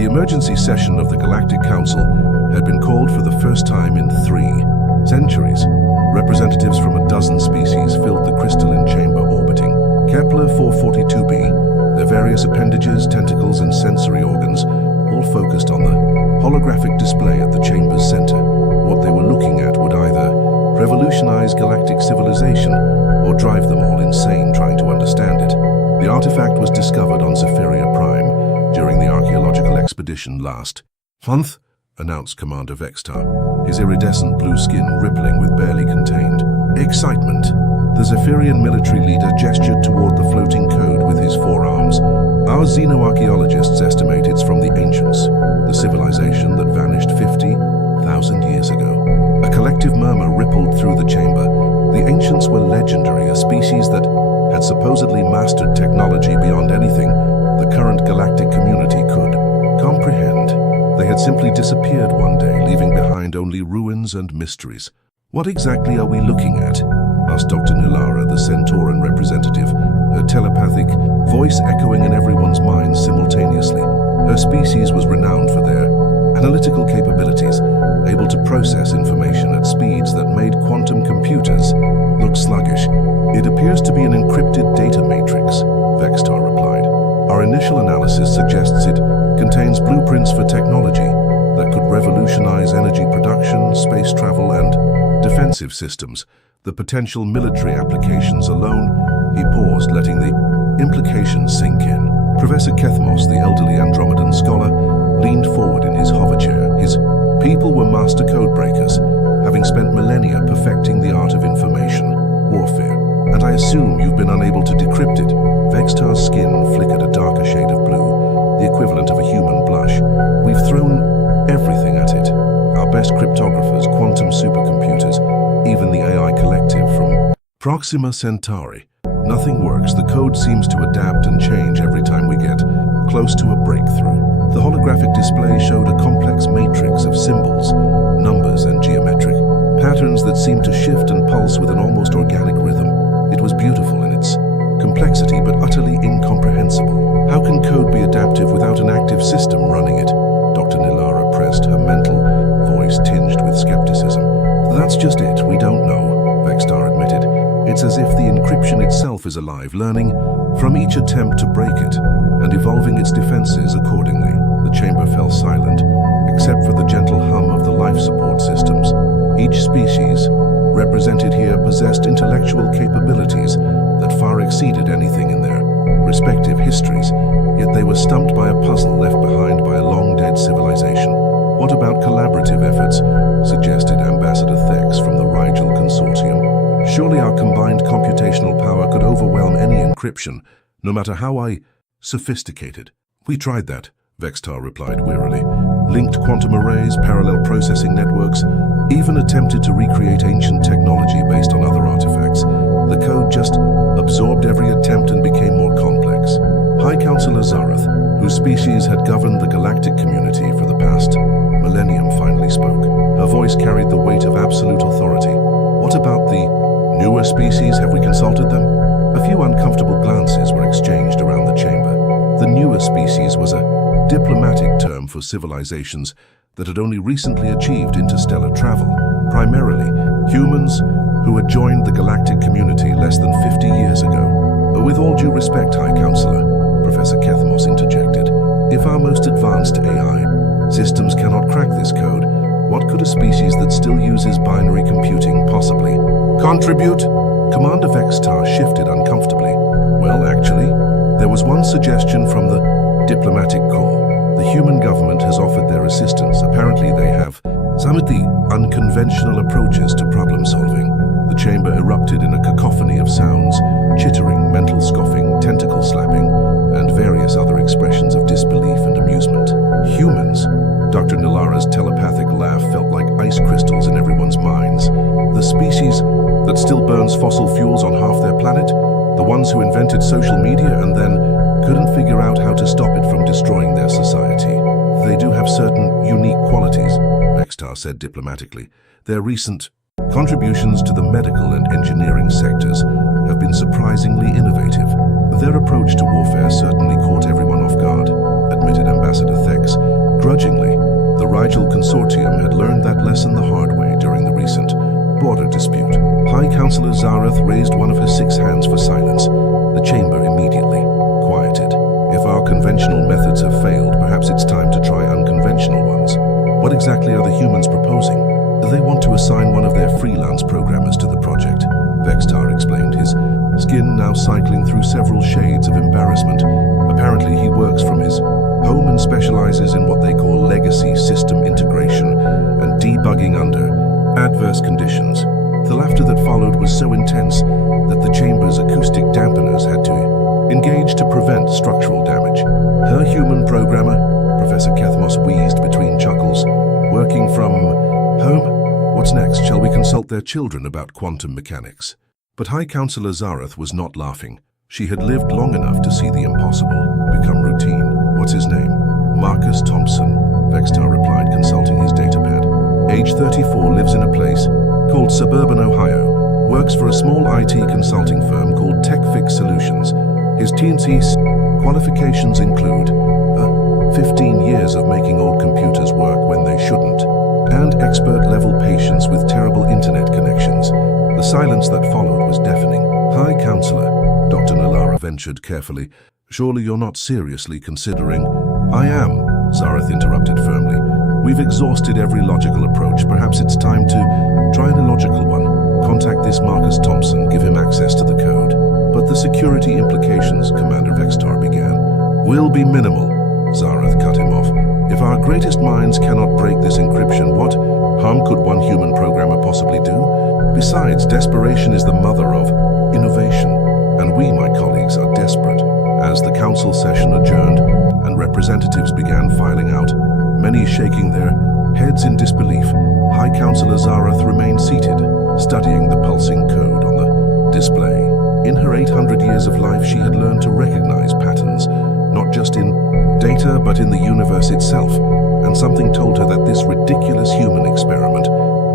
The emergency session of the Galactic Council had been called for the first time in 3 centuries. Representatives from a dozen species filled the crystalline chamber orbiting Kepler 442b, their various appendages, tentacles, and sensory organs all focused on the holographic display at the chamber's center. What they were looking at would either revolutionize galactic civilization or drive them all insane trying to understand it. The artifact was discovered on Zephyria Prime during the archaeological expedition last month, announced Commander Vextar, his iridescent blue skin rippling with barely contained excitement. The Zephyrian military leader gestured toward the floating code with his forearms. Our xenoarchaeologists estimate it's from the ancients, the civilization that vanished 50,000 years ago. A collective murmur rippled through the chamber. The ancients were legendary, a species that had supposedly mastered technology beyond anything the current galactic community could comprehend. They had simply disappeared one day, leaving behind only ruins and mysteries. "What exactly are we looking at?" asked Dr. Nilara, the Centauran representative, her telepathic voice echoing in everyone's minds simultaneously. Her species was renowned for their analytical capabilities, able to process information at speeds that made quantum computers look sluggish. "It appears to be an encrypted data matrix," Vextar replied. "Our initial analysis suggests it contains blueprints for technology that could revolutionize energy production, space travel, and defensive systems. The potential military applications alone." He paused, letting the implications sink in. Professor Kethmos, the elderly Andromedan scholar, leaned forward in his hover chair. His people were master code breakers, having spent millennia perfecting the art of information warfare. "And I assume you've been unable to decrypt it." Vextar's skin flickered a darker shade of blue, the equivalent of a human blush. "We've thrown everything at it. Our best cryptographers, quantum supercomputers, even the AI collective from Proxima Centauri. Nothing works. The code seems to adapt and change every time we get close to a breakthrough." The holographic display showed a complex matrix of symbols, numbers, and geometric patterns that seemed to shift and pulse with an almost organic rhythm. It was beautiful in its complexity, but utterly incomprehensible. "How can code be adaptive without an active system running it?" Dr. Nilara pressed, her mental voice tinged with skepticism. "That's just it, we don't know," Vextar admitted. "It's as if the encryption itself is alive, learning from each attempt to break it, and evolving its defenses accordingly." The chamber fell silent, except for the gentle hum of the life support systems. Each species represented here possessed intellectual capabilities that far exceeded anything in their respective histories, yet they were stumped by a puzzle left behind by a long-dead civilization. "What about collaborative efforts?" suggested Ambassador Thex from the Rigel Consortium. "Surely our combined computational power could overwhelm any encryption, no matter how sophisticated." "We tried that," Vextar replied wearily. "Linked quantum arrays, parallel processing networks, even attempted to recreate ancient technology based on other artifacts. The code just absorbed every attempt and became more complex." High Counselor Zarath, whose species had governed the galactic community for the past millennium, finally spoke. Her voice carried the weight of absolute authority. "What about the newer species? Have we consulted them?" A few uncomfortable glances were exchanged around the chamber. The newer species was a diplomatic term for civilizations that had only recently achieved interstellar travel, primarily humans who had joined the galactic community less than 50 years ago. "With all due respect, High Counselor," Professor Kethmos interjected, "if our most advanced AI systems cannot crack this code, what could a species that still uses binary computing possibly contribute?" Commander Vextar shifted uncomfortably. "Well, actually, there was one suggestion from the diplomatic corps. The human government has offered their assistance. Apparently they have some of the unconventional approaches to problem solving." The chamber erupted in a cacophony of sounds, chittering, mental scoffing, tentacle slapping, and various other expressions of disbelief and amusement. "Humans?" Dr. Nilara's telepathic laugh felt like ice crystals in everyone's minds. "The species that still burns fossil fuels on half their planet? The ones who invented social media and then couldn't figure out how to stop it from destroying their society? They do have certain unique qualities," Vextar said diplomatically. "Their recent contributions to the medical and engineering sectors have been surprisingly innovative. Their approach to warfare certainly caught everyone off guard," admitted Ambassador Thex. Grudgingly, the Rigel Consortium had learned that lesson the hard way during the recent border dispute. High Counselor Zareth raised one of her 6 hands for silence. The chamber immediately quieted. If our conventional methods have failed, perhaps it's time to try unconventional ones. What exactly are the humans proposing? They want to assign one of their freelance programmers to the project, Vextar explained, his skin now cycling through several shades of embarrassment. Apparently he works from his home and specializes in what they call legacy system integration and debugging under adverse conditions. The laughter that followed was so intense that the chamber's acoustic dampeners had to engage to prevent structural damage. Her human programmer, Professor Kethmos wheezed between chuckles, working from home? What's next? Shall we consult their children about quantum mechanics? But High Counselor Zareth was not laughing. She had lived long enough to see the impossible become routine. What's his name? Marcus Thompson, Vextar replied, consulting his datapad. Age 34, lives in a place called Suburban, Ohio, works for a small IT consulting firm called TechFix Solutions. His T&C qualifications include 15 years of making old computers work when they shouldn't, and expert-level patience with terrible internet connections. The silence that followed was deafening. High Counselor, Dr. Nalara ventured carefully. Surely you're not seriously considering? I am, Zareth interrupted firmly. We've exhausted every logical approach. Perhaps it's time to try an illogical one. Contact this Marcus Thompson, give him access to the code. But the security implications, Commander Vextar began, will be minimal. Zareth cut him off. If our greatest minds cannot break this encryption, what harm could one human programmer possibly do? Besides, desperation is the mother of innovation, and we, my colleagues, are desperate. As the council session adjourned and representatives began filing out, many shaking their heads in disbelief, High Counselor Zareth remained seated, studying the pulsing code on the display. In her 800 years of life, she had learned to recognize patterns, not just in data, but in the universe itself, and something told her that this ridiculous human experiment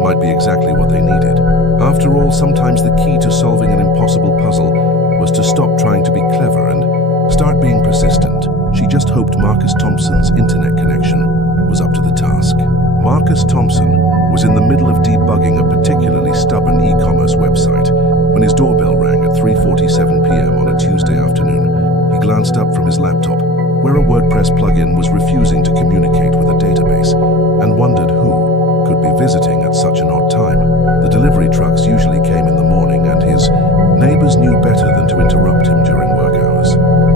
might be exactly what they needed. After all, sometimes the key to solving an impossible puzzle was to stop trying to be clever and start being persistent. She just hoped Marcus Thompson's internet connection was up to the task. Marcus Thompson was in the middle of debugging a particularly stubborn e-commerce website when his doorbell rang at 3:47 p.m. on a Tuesday afternoon. He glanced up from his laptop, where a WordPress plugin was refusing to communicate with a database, and wondered who could be visiting at such an odd time. The delivery trucks usually came in the morning, and his neighbors knew better than to interrupt him during work hours.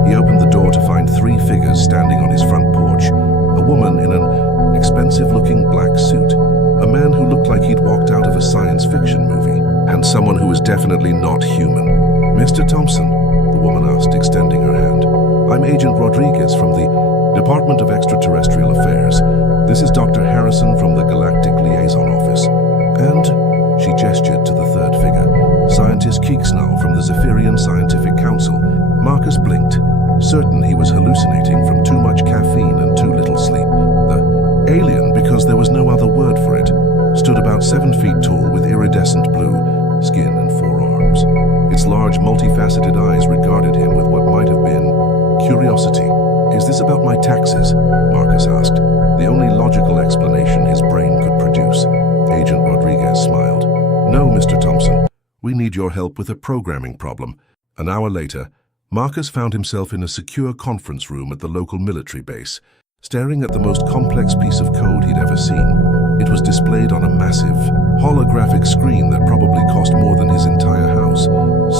He opened the door to find 3 figures standing on his front porch, a woman in an expensive-looking black suit, a man who looked like he'd walked out of a science fiction movie, and someone who was definitely not human. Mr. Thompson, the woman asked, extending her hand. I'm Agent Rodriguez from the Department of Extraterrestrial Affairs. This is Dr. Harrison from the Galactic Liaison Office. And she gestured to the 3rd figure, Scientist Keeksnull from the Zephyrian Scientific Council. Marcus blinked, certain he was hallucinating from too much caffeine and too little sleep. The alien, because there was no other word for it, stood about 7 feet tall with iridescent blue skin and 4 arms. Its large, multifaceted eyes regarded him with what might have been curiosity. Is this about my taxes? Marcus asked, the only logical explanation his brain could produce. Agent Rodriguez smiled. No, Mr. Thompson. We need your help with a programming problem. An hour later, Marcus found himself in a secure conference room at the local military base, staring at the most complex piece of code he'd ever seen. It was displayed on a massive, holographic screen that probably cost more than his entire house.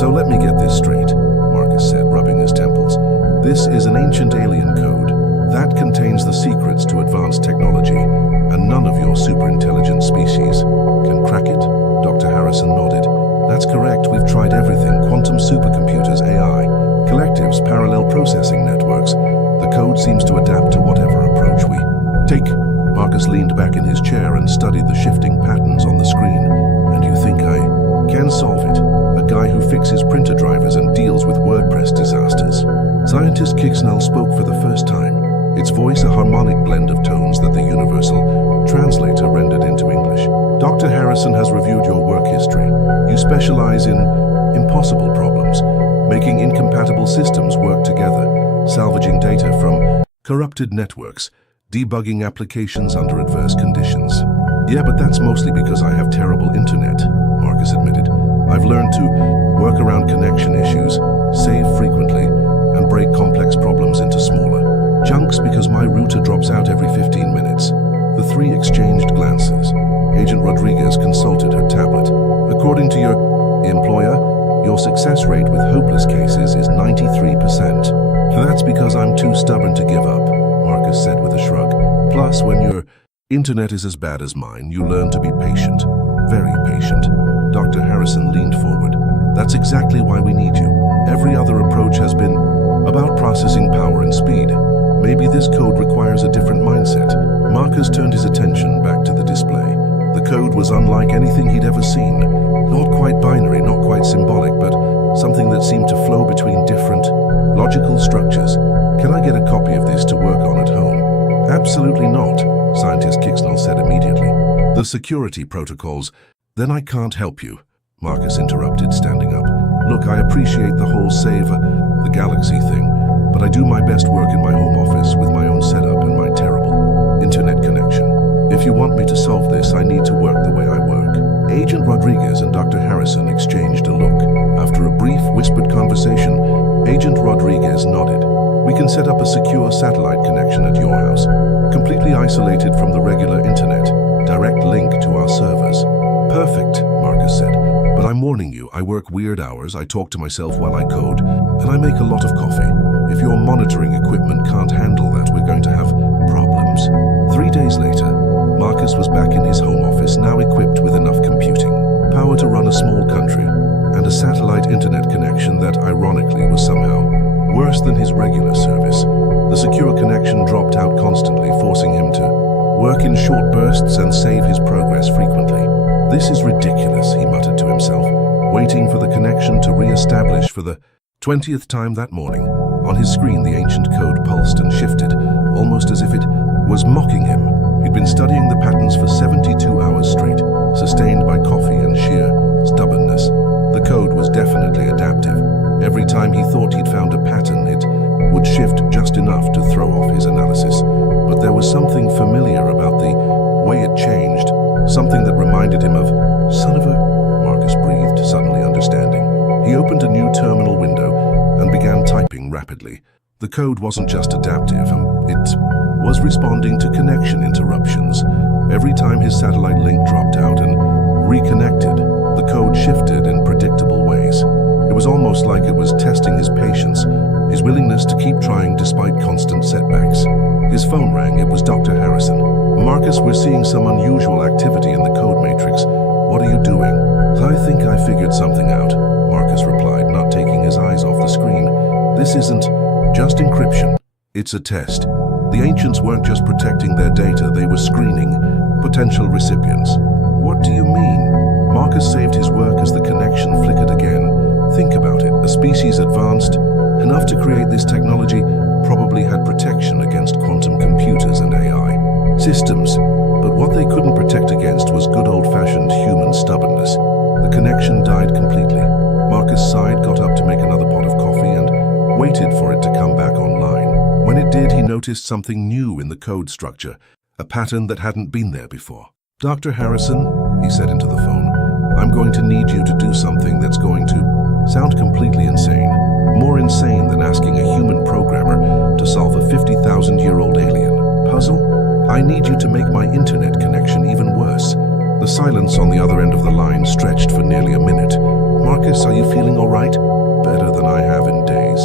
So let me get this straight, Marcus said, rubbing his temples. This is an ancient alien code. That contains the secrets to advanced technology, and none of your superintelligent species can crack it? Dr. Harrison nodded. That's correct. We've tried everything. Quantum supercomputers, AI, collectives, parallel processing networks. The code seems to adapt to whatever approach we take. Marcus leaned back in his chair and studied the shifting patterns on the screen. And you think I can solve it? A guy who fixes printer drivers and deals with WordPress disasters. Scientist Keeksnull spoke for the first time, its voice a harmonic blend of tones that the universal translator rendered into English. Dr. Harrison has reviewed your work history. You specialize in impossible problems, making incompatible systems work together, salvaging data from corrupted networks, debugging applications under adverse conditions. Yeah, but that's mostly because I have terrible internet, Marcus admitted. I've learned to work around connection issues, save frequently, and break complex problems into smaller chunks because my router drops out every 15 minutes. The three exchanged glances. Agent Rodriguez consulted her tablet. According to your employer, your success rate with hopeless cases is 93%. That's because I'm too stubborn to give up, Marcus said with a shrug. Plus, when your internet is as bad as mine, you learn to be patient. Very patient. Dr. Harrison leaned forward. That's exactly why we need you. Every other approach has been about processing power and speed. Maybe this code requires a different mindset. Marcus turned his attention back to the display. The code was unlike anything he'd ever seen. Not quite binary, not quite symbolic, but something that seemed to flow between different logical structures. Can I get a copy of this to work on at home? Absolutely not, Scientist Kixnell said immediately. The security protocols. Then I can't help you, Marcus interrupted, standing up. Look, I appreciate the whole save the galaxy thing, but I do my best work in my home office with my own setup and my terrible internet connection. If you want me to solve this, I need to work the way I work. Agent Rodriguez and Dr. Harrison exchanged a look. After a brief, whispered conversation, Agent Rodriguez nodded. We can set up a secure satellite connection at your house, completely isolated from the regular internet. Direct link to our servers. Perfect, Marcus said. But I'm warning you, I work weird hours, I talk to myself while I code, and I make a lot of coffee. If your monitoring equipment can't handle that, we're going to have problems. 3 days later, Marcus was back in his home office, now equipped with enough computing power to run a small country, and a satellite internet connection that, ironically, was somehow worse than his regular service. The secure connection dropped out constantly, forcing him to work in short bursts and save his progress frequently. This is ridiculous, he muttered to himself, waiting for the connection to re-establish for the 20th time that morning. On his screen, the ancient code pulsed and shifted, almost as if it was mocking him. He'd been studying the patterns for 72 hours straight, sustained by coffee and sheer stubbornness. The code was definitely adaptive. Every time he thought he'd found a pattern, it would shift just enough to throw off his analysis. But there was something familiar about the way it changed, something that reminded him of, son of a... Marcus breathed, suddenly understanding. He opened a new terminal window and began typing rapidly. The code wasn't just adaptive, it was responding to connection interruptions. Every time his satellite link dropped out and reconnected, the code shifted in predictable ways. It was almost like it was testing his patience, his willingness to keep trying despite constant setbacks. His phone rang. It was Dr. Harrison. Marcus, we're seeing some unusual activity in the code matrix. What are you doing? I think I figured something out, Marcus replied, not taking his eyes off the screen. This isn't just encryption. It's a test. The ancients weren't just protecting their data, they were screening potential recipients. What do you mean? Marcus saved his work as the connection flickered again. Think about it. A species advanced enough to create this technology probably had protection against quantum computers and AI systems, but what they couldn't protect against was good old-fashioned human stubbornness. The connection died completely. Marcus sighed, got up to make another pot of coffee, and waited for it to come back online. When it did, he noticed something new in the code structure, a pattern that hadn't been there before. Dr. Harrison, he said into the phone, I'm going to need you to do something that's going to sound completely insane. More insane than asking a human programmer to solve a 50,000-year-old alien puzzle. I need you to make my internet connection even worse. The silence on the other end of the line stretched for nearly a minute. Marcus, are you feeling all right? Better than I have in days,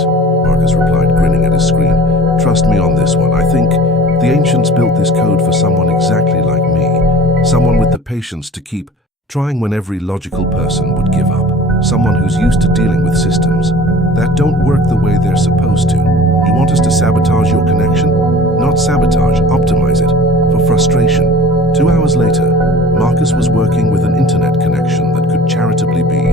Marcus replied, grinning at his screen. Trust me on this one. I think the ancients built this code for someone exactly like me. Someone with the patience to keep trying when every logical person would give up. Someone who's used to dealing with systems that don't work the way they're supposed to. You want us to sabotage your connection? Not sabotage, optimize it. For frustration. 2 hours later, Marcus was working with an internet connection that could charitably be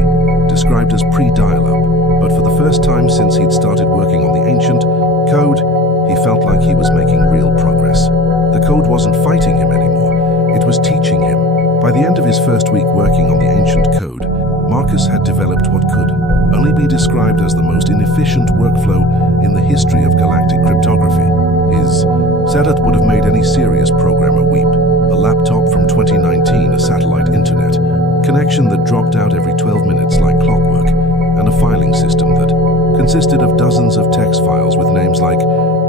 described as pre-dial-up. But for the first time since he'd started working on the ancient code, he felt like he was making real progress. The code wasn't fighting him anymore. It was teaching him. By the end of his first week working on the ancient code, Marcus had developed what could only be described as the most inefficient workflow in the history of galactic cryptography. His That would have made any serious programmer weep. A laptop from 2019, a satellite internet, connection that dropped out every 12 minutes like clockwork, and a filing system that consisted of dozens of text files with names like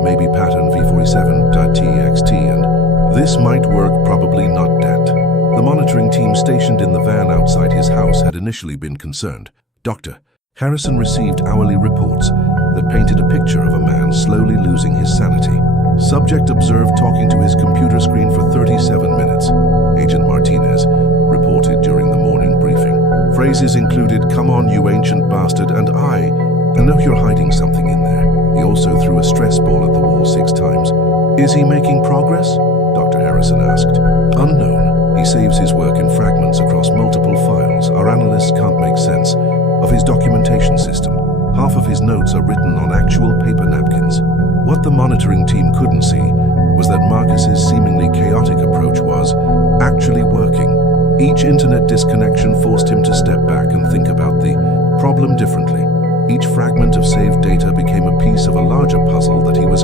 maybe pattern v47.txt and this might work, probably not dead. The monitoring team stationed in the van outside his house had initially been concerned. Dr. Harrison received hourly reports that painted a picture of a man slowly losing his sanity. Subject observed talking to his computer screen for 37 minutes. Agent Martinez reported during the morning briefing. Phrases included, "Come on, you ancient bastard," and "I know you're hiding something in there." He also threw a stress ball at the wall 6 times. "Is he making progress?" Dr. Harrison asked. "Unknown. He saves his work in fragments across multiple files. Our analysts can't make sense of his documentation system. Half of his notes are written on actual paper napkins." What the monitoring team couldn't see was that Marcus's seemingly chaotic approach was actually working. Each internet disconnection forced him to step back and think about the problem differently. Each fragment of saved data became a piece of a larger puzzle that he was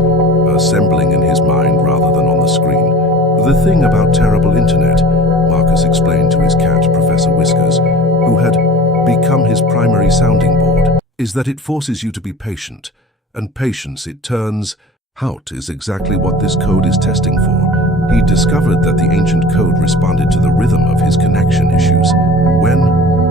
assembling in his mind rather than on the screen. "The thing about terrible internet," Marcus explained to his cat, Professor Whiskers, who had become his primary sounding board, "is that it forces you to be patient. And patience, it turns out, is exactly what this code is testing for." He discovered that the ancient code responded to the rhythm of his connection issues. When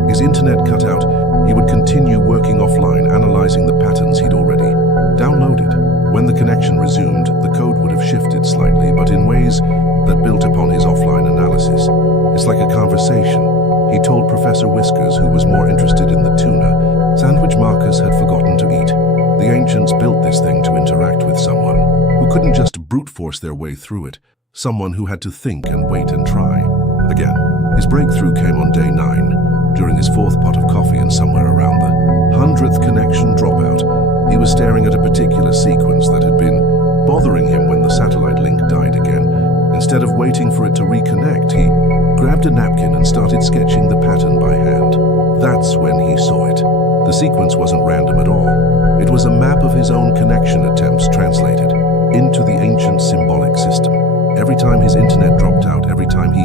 his internet cut out, he would continue working offline, analyzing the patterns he'd already downloaded. When the connection resumed, the code would have shifted slightly, but in ways that built upon his offline analysis. "It's like a conversation," he told Professor Whiskers, who was more interested in the tuna sandwich Marcus had forgotten to eat. The ancients built this thing to interact with someone who couldn't just brute force their way through it, someone who had to think and wait and try. Again, his breakthrough came on day 9, during his 4th pot of coffee, and somewhere around the 100th connection dropout, he was staring at a particular sequence that had been bothering him when the satellite link died again. Instead of waiting for it to reconnect, he grabbed a napkin and started sketching the pattern by hand. That's when he saw it. The sequence wasn't random at all. It was a map of his own connection attempts translated into the ancient symbolic system. Every time his internet dropped out, every time he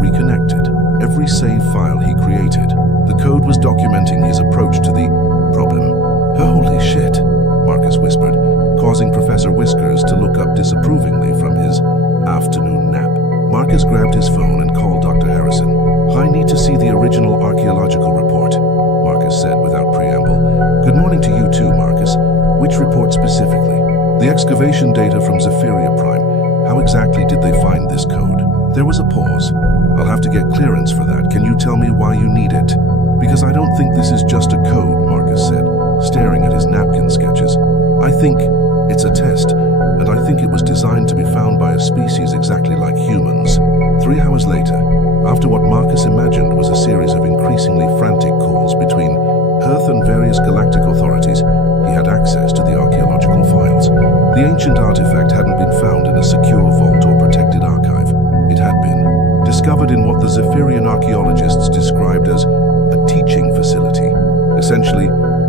reconnected, every save file he created, the code was documenting his approach to the problem. "Holy shit," Marcus whispered, causing Professor Whiskers to look up disapprovingly from his afternoon nap. Marcus grabbed his phone and called Dr. Harrison. "I need to see the original archaeological report," Marcus said without preamble. "Good morning to you too, Marcus. Which report specifically?" "The excavation data from Zephyria Prime. How exactly did they find this code?" There was a pause. "I'll have to get clearance for that. Can you tell me why you need it?" "Because I don't think this is just a code," Marcus said, staring at his napkin sketches. "I think it's a test, and I think it was designed to be found by a species exactly like humans." 3 hours later, after what Marcus imagined was a series of increasingly frantic calls between Earth and various galactic authorities, he had access to the archaeological files. The ancient artifact hadn't been found in a secure vault or protected archive. It had been discovered in what the Zephyrian archaeologists described as a teaching facility, essentially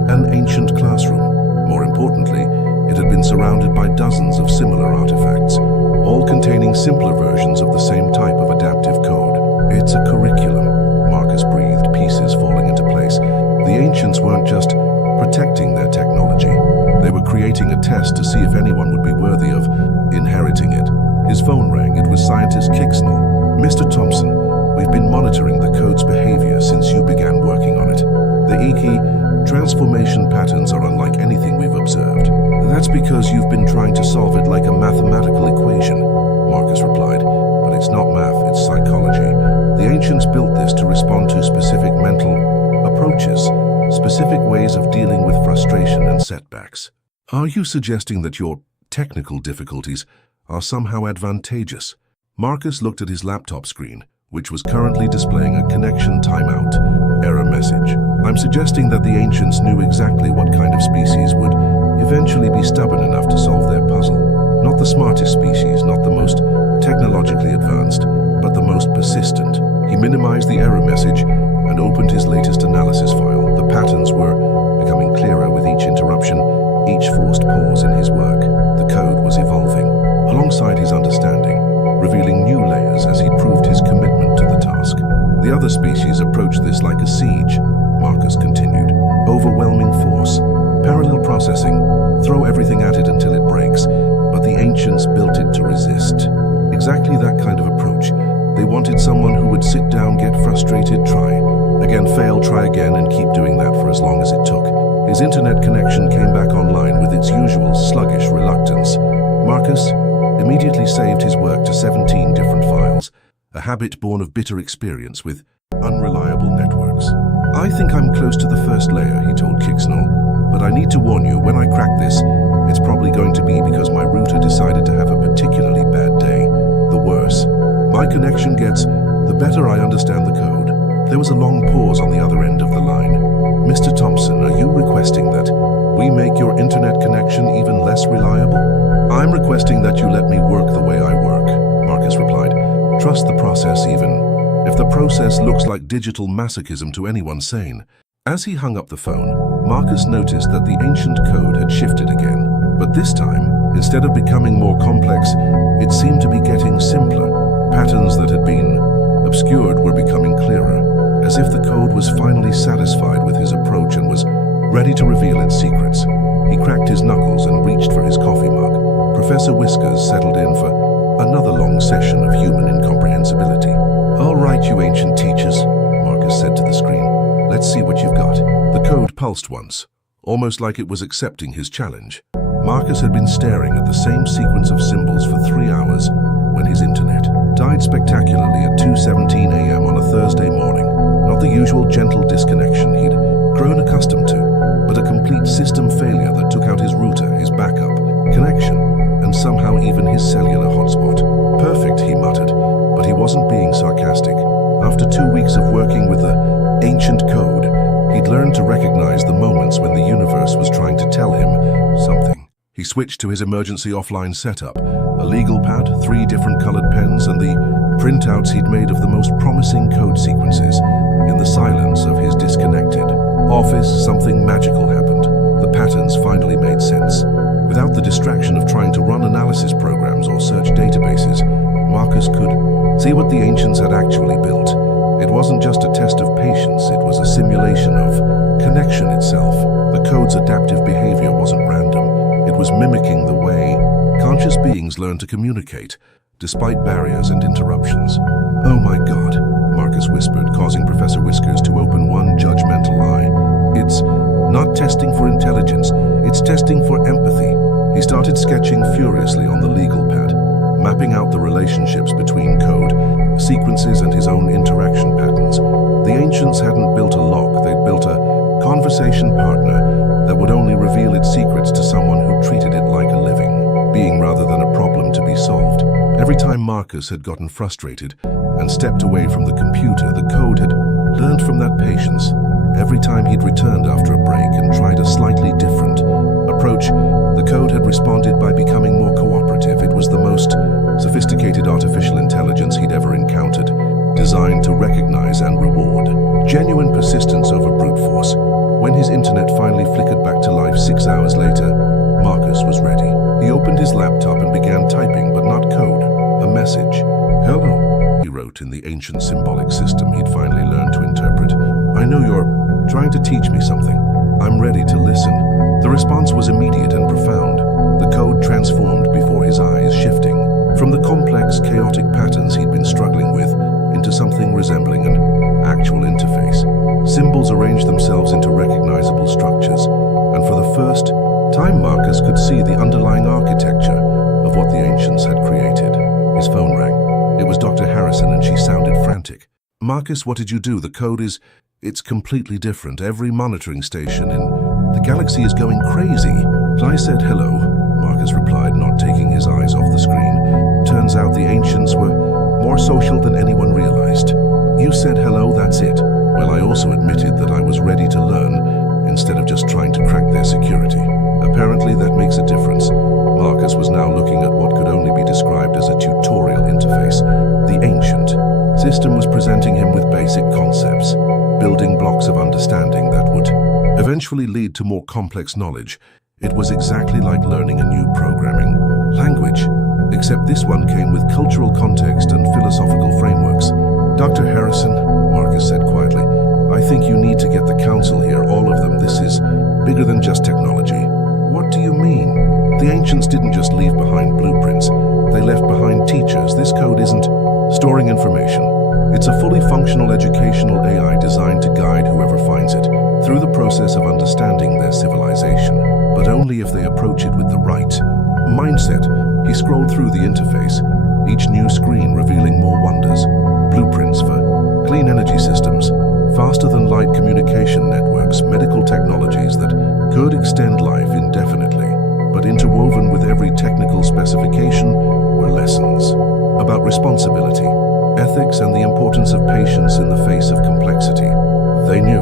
an ancient classroom. More importantly, it had been surrounded by dozens of similar artifacts, all containing simpler versions of the same type of adaptive code. "It's a curriculum," Marcus breathed, pieces falling into place. The ancients weren't just protecting their technology. They were creating a test to see if anyone would be worthy of inheriting it. His phone rang. It was Scientist Kicksnell. "Mr. Thompson, we've been monitoring the code's behavior since you began working on it. The Iki transformation patterns are unlike anything we've observed." "That's because you've been trying to solve it like a mathematical equation," Marcus replied. "But it's not math, it's psychology. The ancients built this to respond to specific mental approaches, specific ways of dealing with frustration and setbacks." "Are you suggesting that your technical difficulties are somehow advantageous?" Marcus looked at his laptop screen, which was currently displaying a connection timeout error message. "I'm suggesting that the ancients knew exactly what kind of species would eventually be stubborn enough to solve their puzzle. Not the smartest species, not the most technologically advanced, but the most persistent." He minimized the error message and opened his latest analysis file. The patterns were becoming clearer with each interruption, each forced pause in his work. The code was evolving. Alongside his eyes as he proved his commitment to the task. The other species approached this like a siege, Marcus continued. Overwhelming force, parallel processing, throw everything at it until it breaks, but the ancients built it to resist. Exactly that kind of approach. They wanted someone who would sit down, get frustrated, try again, fail, try again, and keep doing that for as long as it took. His internet connection came back online with its usual sluggish reluctance. Marcus immediately saved his work to 17 different files, a habit born of bitter experience with unreliable networks. I think I'm close to the first layer, he told Kixnall, but I need to warn you, when I crack this, it's probably going to be because my router decided to have a particularly bad day. The worse my connection gets, the better I understand the code. There was a long pause on the other end of the line. Mr. Thompson, are you requesting that we make your internet connection even less reliable? I'm requesting that you let me work the way I work, Marcus replied. Trust the process even if the process looks like digital masochism to anyone sane. As he hung up the phone, Marcus noticed that the ancient code had shifted again. But this time, instead of becoming more complex, it seemed to be getting simpler. Patterns that had been obscured were becoming clearer, as if the code was finally satisfied with his approach and was ready to reveal its secrets. He cracked his knuckles and reached for his coffee mug. Professor Whiskers settled in for another long session of human incomprehensibility. "All right, you ancient teachers," Marcus said to the screen. "Let's see what you've got." The code pulsed once, almost like it was accepting his challenge. Marcus had been staring at the same sequence of symbols for 3 hours when his internet died spectacularly at 2:17 a.m. on a Thursday morning. Not the usual gentle disconnection he'd grown accustomed to, but a complete system failure that took out his router, his backup, connection, and somehow even his cellular hotspot. "Perfect," he muttered, but he wasn't being sarcastic. After 2 weeks of working with the ancient code, he'd learned to recognize the moments when the universe was trying to tell him something. He switched to his emergency offline setup, a legal pad, 3 different colored pens, and the printouts he'd made of the most promising code sequences. In the silence of his disconnected office, something magical happened. The patterns finally made sense. Without the distraction of trying to run analysis programs or search databases, Marcus could see what the ancients had actually built. It wasn't just a test of patience, it was a simulation of connection itself. The code's adaptive behavior wasn't random. It was mimicking the way conscious beings learn to communicate, despite barriers and interruptions. "Oh my God," Marcus whispered, causing Professor Whiskers to open one judgmental eye. "It's not testing for intelligence, it's testing for empathy." He started sketching furiously on the legal pad, mapping out the relationships between code, sequences, and his own interaction patterns. The ancients hadn't built a lock, they'd built a conversation partner that would only reveal its secrets to someone who treated it like a living being rather than a problem to be solved. Every time Marcus had gotten frustrated and stepped away from the computer, the code had learned from that patience. Every time he'd returned after a break and tried a slightly different approach, the code had responded by becoming more cooperative. It was the most sophisticated artificial intelligence he'd ever encountered, designed to recognize and reward genuine persistence over brute force. When his internet finally flickered back to life 6 hours later, Marcus was ready. He opened his laptop and began typing, but not code, a message. "Hello," he wrote in the ancient symbolic system he'd finally learned to interpret. "I know you're trying to teach me something. I'm ready to listen." The response was immediate and profound. The code transformed before his eyes, shifting from the complex, chaotic patterns he'd been struggling with into something resembling an actual interface. Symbols arranged themselves into recognizable structures, and for the first time Marcus could see the underlying architecture of what the ancients had created. His phone rang. It was Dr. Harrison, and she sounded frantic. "Marcus, what did you do? The code it's completely different. Every monitoring station in the galaxy is going crazy." I said hello, Marcus replied, not taking his eyes off the screen. "Turns out the ancients were more social than anyone realized." "You said hello, that's it?" "Well, I also admitted that I was ready to learn instead of just trying to crack their security. Apparently that makes a difference." Marcus was now looking at what could only be described as a tutorial interface. The ancient system was presenting him with basic concepts, building blocks of understanding that would eventually lead to more complex knowledge. It was exactly like learning a new programming language. except this one came with cultural context and philosophical frameworks. Dr. Harrison, Marcus said quietly, I think you need to get the council here, all of them. This is bigger than just technology. What do you mean? The ancients didn't just leave behind blueprints. They left behind teachers. This code isn't storing information. It's a fully functional educational AI designed to guide whoever finds it through the process of understanding their civilization, but only if they approach it with the right mindset. He scrolled through the interface, each new screen revealing more wonders. Blueprints for clean energy systems, faster than light communication networks, medical technologies that could extend life indefinitely, but interwoven with every technical specification were lessons about responsibility, ethics, and the importance of patience in the face of complexity. They knew,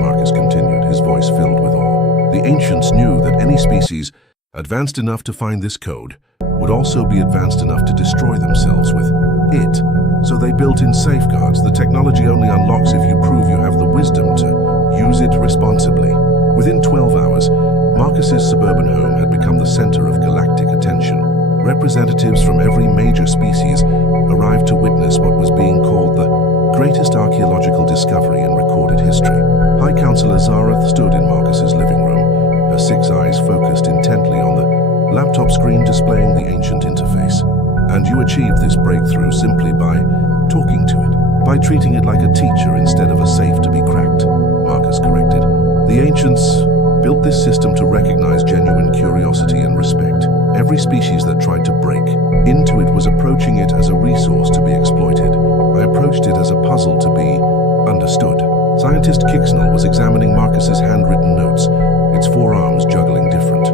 Marcus continued, his voice filled with awe. The ancients knew that any species advanced enough to find this code would also be advanced enough to destroy themselves with it. So they built in safeguards. The technology only unlocks if you prove you have the wisdom to use it responsibly. Within 12 hours, Marcus's suburban home had become the center of galactic attention. Representatives from every major species arrived to witness what was being called the greatest archaeological discovery in recorded history. High Counselor Zarath stood in Marcus's living room, her 6 eyes focused intently on the laptop screen displaying the ancient interface. And you achieved this breakthrough simply by talking to it, by treating it like a teacher instead of a safe to be cracked, Marcus corrected. The ancients built this system to recognize genuine curiosity and respect. Every species that tried to break into it was approaching it as a resource to be exploited. I approached it as a puzzle to be understood. Scientist Kixnell was examining Marcus's handwritten notes, its 4 arms juggling different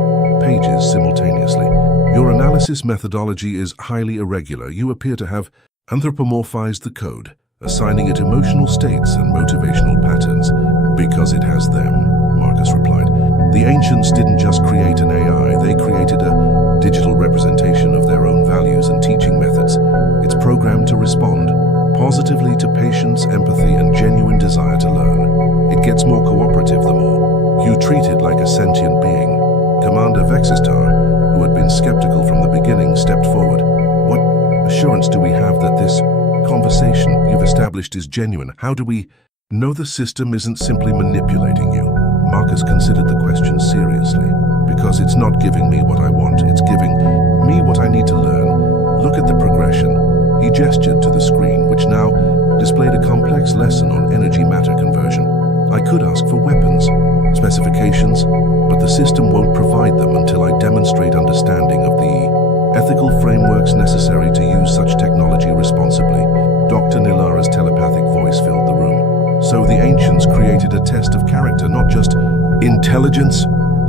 pages simultaneously. Your analysis methodology is highly irregular. You appear to have anthropomorphized the code, assigning it emotional states and motivational patterns. Because it has them, Marcus replied. The ancients didn't just create an AI, they created a digital representation of their own values and teaching methods. It's programmed to respond positively to patience, empathy, and genuine desire to learn. It gets more cooperative the more you treat it like a sentient being. Commander Vexistar, who had been skeptical from the beginning, stepped forward. What assurance do we have that this conversation you've established is genuine? How do we know the system isn't simply manipulating you? Marcus considered the question seriously. Because it's not giving me what I want, it's giving me what I need to learn. Look at the progression. He gestured to the screen, which now displayed a complex lesson on energy matter conversion. I could ask for weapons, specifications, but the system won't provide them until I demonstrate understanding of the ethical frameworks necessary to use such technology responsibly. Dr. Nilara's telepathic voice filled the room. So the ancients created a test of character, not just intelligence?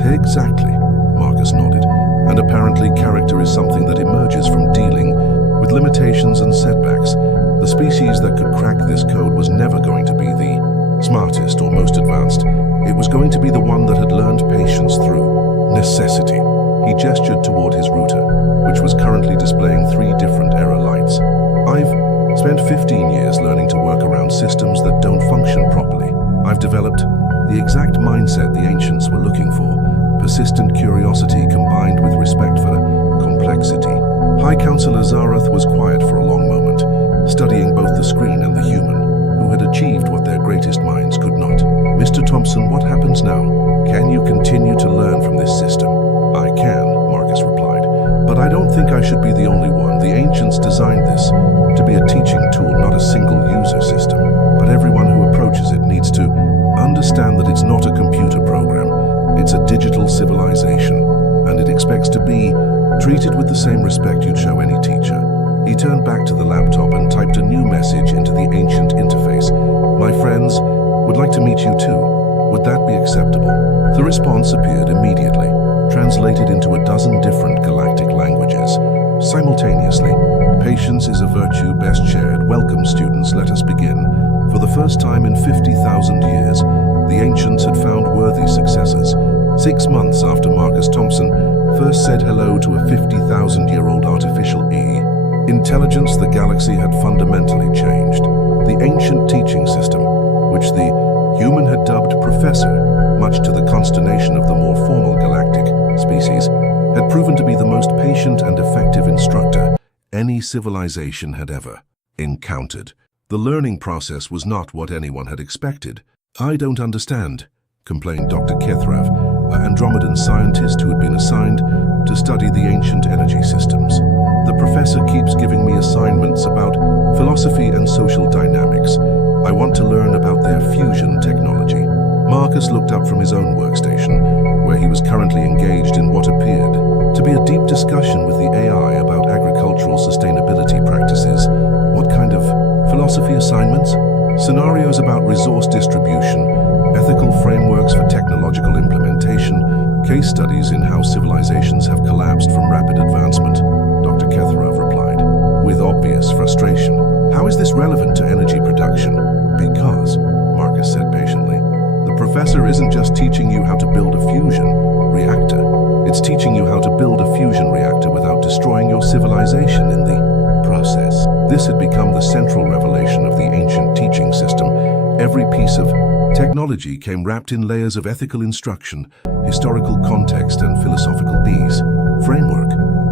Exactly, Marcus nodded. And apparently character is something that emerges from dealing with limitations and setbacks. The species that could crack this code was never going to be the smartest or most advanced. It was going to be the one that had learned patience through necessity. He gestured toward his router, which was currently displaying 3 different error lights. I've spent 15 years learning to work around systems that don't function properly. I've developed the exact mindset the ancients were looking for. Persistent curiosity combined with respect for complexity. High Counselor Zarath was quiet for a long moment, studying both the screen and the human, who had achieved what their greatest minds could not. Mr. Thompson, what happens now? Can you continue to learn from this system? I can, Marcus replied, but I don't think I should be the only one. The ancients designed this to be a teaching tool, not a single-user system. But everyone who approaches it needs to understand that it's not a computer program. It's a digital civilization, and it expects to be treated with the same respect you'd show any teacher. He turned back to the laptop and typed a new message into the ancient interface. My friends would like to meet you too. Would that be acceptable? The response appeared immediately, translated into a dozen different galactic languages. Simultaneously, patience is a virtue best shared. Welcome, students, let us begin. For the first time in 50,000 years, the ancients had found worthy successors. 6 months after Marcus Thompson first said hello to a 50,000-year-old artificial intelligence, the galaxy had fundamentally changed. The ancient teaching system, which the human had dubbed Professor, much to the consternation of the more formal galactic species, had proven to be the most patient and effective instructor civilization had ever encountered. The learning process was not what anyone had expected. "I don't understand," complained Dr. Kethrav, an Andromedan scientist who had been assigned to study the ancient energy systems. "The professor keeps giving me assignments about philosophy and social dynamics. I want to learn about their fusion technology." Marcus looked up from his own workstation, where he was currently engaged in what appeared to be a deep discussion with the AI about agricultural sustainability practices. What kind of philosophy assignments? Scenarios about resource distribution, ethical frameworks for technological implementation, case studies in how civilizations have collapsed from rapid advancement, Dr. Kethrav replied, with obvious frustration. "How is this relevant to energy production?" "Because," Marcus said patiently, "the professor isn't just teaching you how to build a fusion reactor. It's teaching you how to build a fusion reactor without destroying your civilization in the process." This had become the central revelation of the ancient teaching system. Every piece of technology came wrapped in layers of ethical instruction, historical context, and philosophical framework.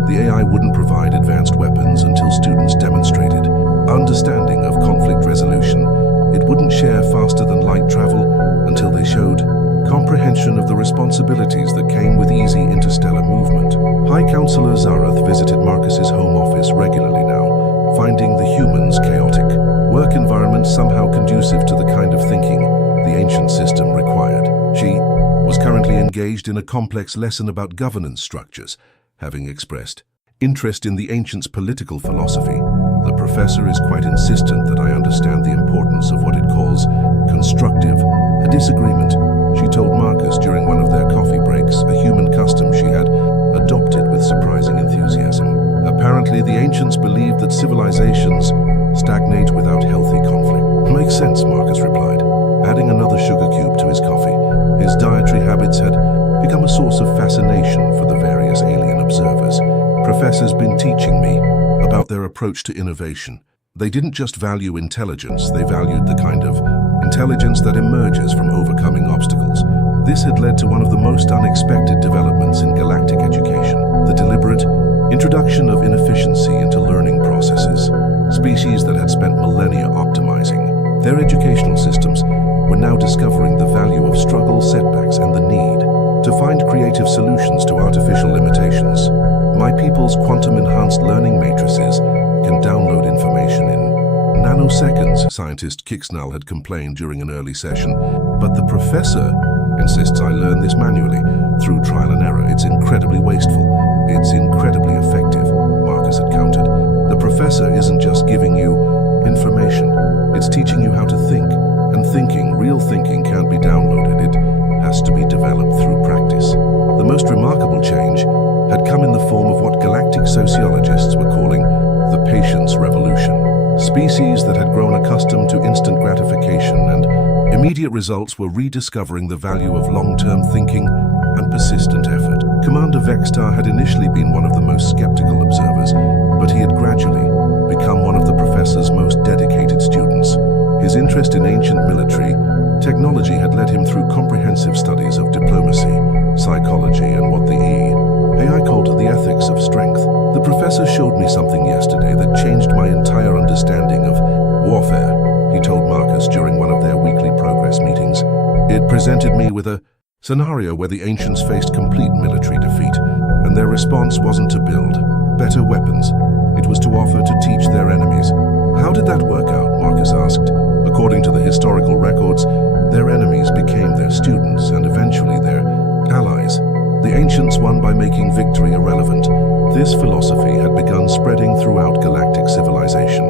The AI wouldn't provide advanced weapons until students demonstrated understanding of conflict resolution. It wouldn't share faster than light travel until they showed comprehension of the responsibilities that came with easy interstellar movement. High Counselor Zarath visited Marcus's home office regularly now, finding the humans' chaotic work environment somehow conducive to the kind of thinking the ancient system required. She was currently engaged in a complex lesson about governance structures, having expressed interest in the ancients' political philosophy. "The professor is quite insistent that I understand the importance of what it calls constructive disagreement," she told Marcus during one of their coffee breaks, a human custom she had adopted with surprising enthusiasm. Apparently, the ancients believed that civilizations stagnate without healthy conflict. "Makes sense," Marcus replied, adding another sugar cube to his coffee. His dietary habits had become a source of fascination for the various alien observers. "Professor's been teaching me about their approach to innovation. They didn't just value intelligence, they valued the kind of intelligence that emerges from overcoming obstacles. This had led to one of the most unexpected developments in galactic education, the deliberate introduction of inefficiency into learning processes. Species that had spent millennia optimizing their educational systems were now discovering the value of struggle, setbacks, and the need to find creative solutions to artificial limitations. My people's quantum-enhanced learning matrices can download information in nanoseconds," scientist Kixnall had complained during an early session. "But the professor insists I learn this manually, through trial and error. It's incredibly wasteful. It's incredibly effective," Marcus had countered. "The professor isn't just giving you information, it's teaching you how to think. And thinking, real thinking, can't be downloaded. It has to be developed through practice." The most remarkable change had come in the form of what galactic sociologists were calling the patience revolution. Species that had grown accustomed to instant gratification and immediate results were rediscovering the value of long-term thinking and persistent effort. Commander Vextar had initially been one of the most skeptical observers, but he had gradually become one of the professor's most dedicated students. His interest in ancient military technology had led him through comprehensive studies of diplomacy, psychology, and what the AI called the ethics of strength. "The professor showed me something yesterday that changed my entire understanding of warfare," he told Marcus during one of their weekly progress meetings. "It presented me with a scenario where the ancients faced complete military defeat, and their response wasn't to build better weapons. It was to offer to teach their enemies." "How did that work out?" Marcus asked. "According to the historical records, their enemies became their students and eventually their allies. The ancients won by making victory irrelevant." This philosophy had begun spreading throughout galactic civilization.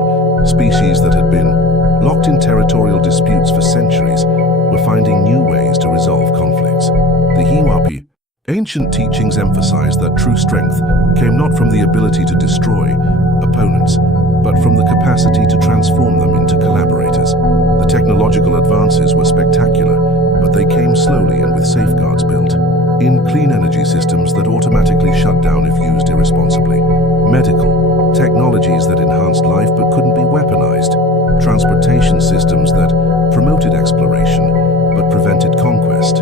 Species that had been locked in territorial disputes for centuries were finding new ways to resolve conflicts. The Hiwapi ancient teachings emphasized that true strength came not from the ability to destroy opponents, but from the capacity to transform them into collaborators. The technological advances were spectacular, but they came slowly and with safeguards built in clean energy systems that automatically shut down if used irresponsibly. Medical technologies that enhanced life but couldn't be weaponized. Transportation systems that promoted exploration but prevented conquest.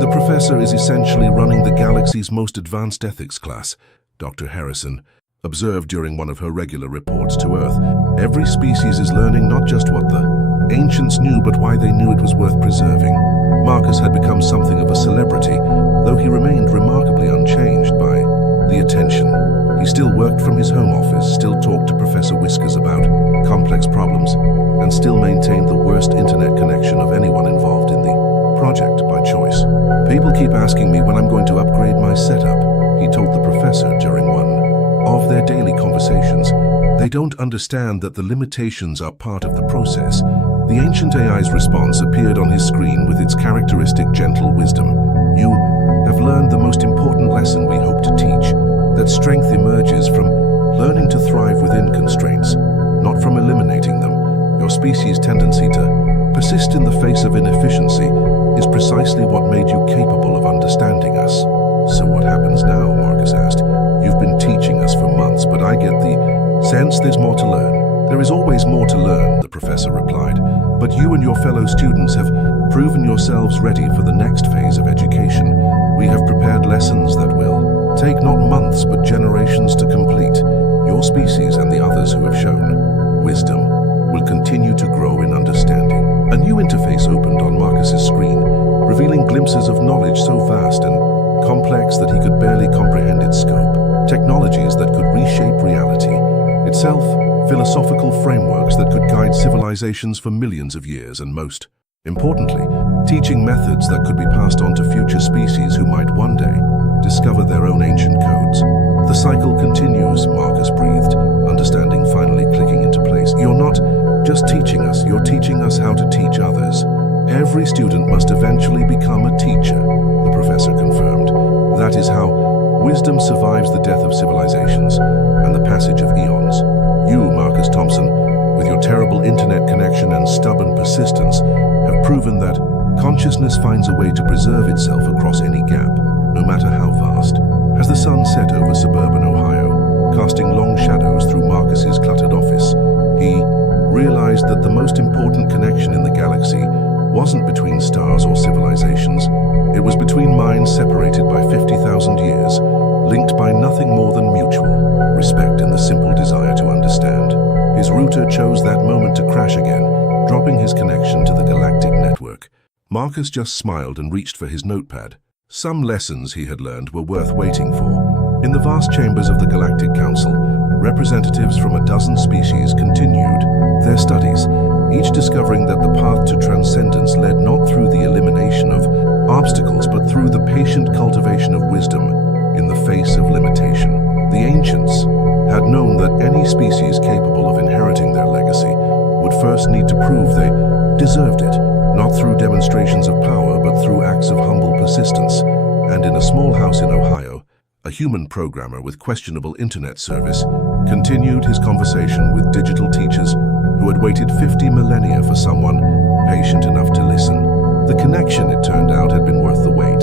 "The professor is essentially running the galaxy's most advanced ethics class," Dr. Harrison, observed during one of her regular reports to Earth. Every species is learning not just what the ancients knew, but why they knew it was worth preserving. Marcus had become something of a celebrity, though he remained remarkably unchanged by the attention. He still worked from his home office, still talked to Professor Whiskers about complex problems, and still maintained the worst internet connection of anyone involved in the project by choice. People keep asking me when I'm going to upgrade my setup, he told the professor during one of their daily conversations. They don't understand that the limitations are part of the process. The ancient AI's response appeared on his screen with its characteristic gentle wisdom. You have learned the most important lesson we hope to teach, that strength emerges from learning to thrive within constraints, not from eliminating them. Your species' tendency to persist in the face of inefficiency is precisely what made you capable of understanding us. So what happens now? Marcus asked. You've been teaching us for months, but I get the sense there's more to learn. There is always more to learn, the professor replied, but you and your fellow students have proven yourselves ready for the next phase of education. We have prepared lessons that will take not months but generations to complete. Your species and the others who have shown wisdom will continue to grow in understanding. A new interface opened on Marcus's screen, revealing glimpses of knowledge so vast and complex that he could barely comprehend its scope. Technologies that could reshape reality itself, philosophical frameworks that could guide civilizations for millions of years, and most importantly, teaching methods that could be passed on to future species who might one day discover their own ancient codes. The cycle continues, Marcus breathed, understanding finally clicking into place. You're not just teaching us, you're teaching us how to teach others. Every student must eventually become a teacher, the professor confirmed. That is how wisdom survives the death of civilizations and the passage of eons. You, Marcus Thompson, with your terrible internet connection and stubborn persistence, have proven that consciousness finds a way to preserve itself across any gap, no matter how vast. As the sun set over suburban Ohio, casting long shadows through Marcus's cluttered office, he realized that the most important connection in the galaxy wasn't between stars or civilizations. It was between minds separated by 50,000 years, linked by nothing more than mutual respect and the simple desire to understand. His router chose that moment to crash again, dropping his connection to the galactic network. Marcus just smiled and reached for his notepad. Some lessons he had learned were worth waiting for. In the vast chambers of the Galactic Council, representatives from a dozen species continued their studies, each discovering that the path to transcendence led not through the elimination of obstacles, but through the patient cultivation of wisdom in the face of limitation. The ancients had known that any species capable of inheriting their legacy would first need to prove they deserved it, not through demonstrations of power, but through acts of humble persistence. And in a small house in Ohio, a human programmer with questionable internet service continued his conversation with digital teachers who had waited 50 millennia for someone patient enough to listen. The connection, it turned out, had been worth the wait.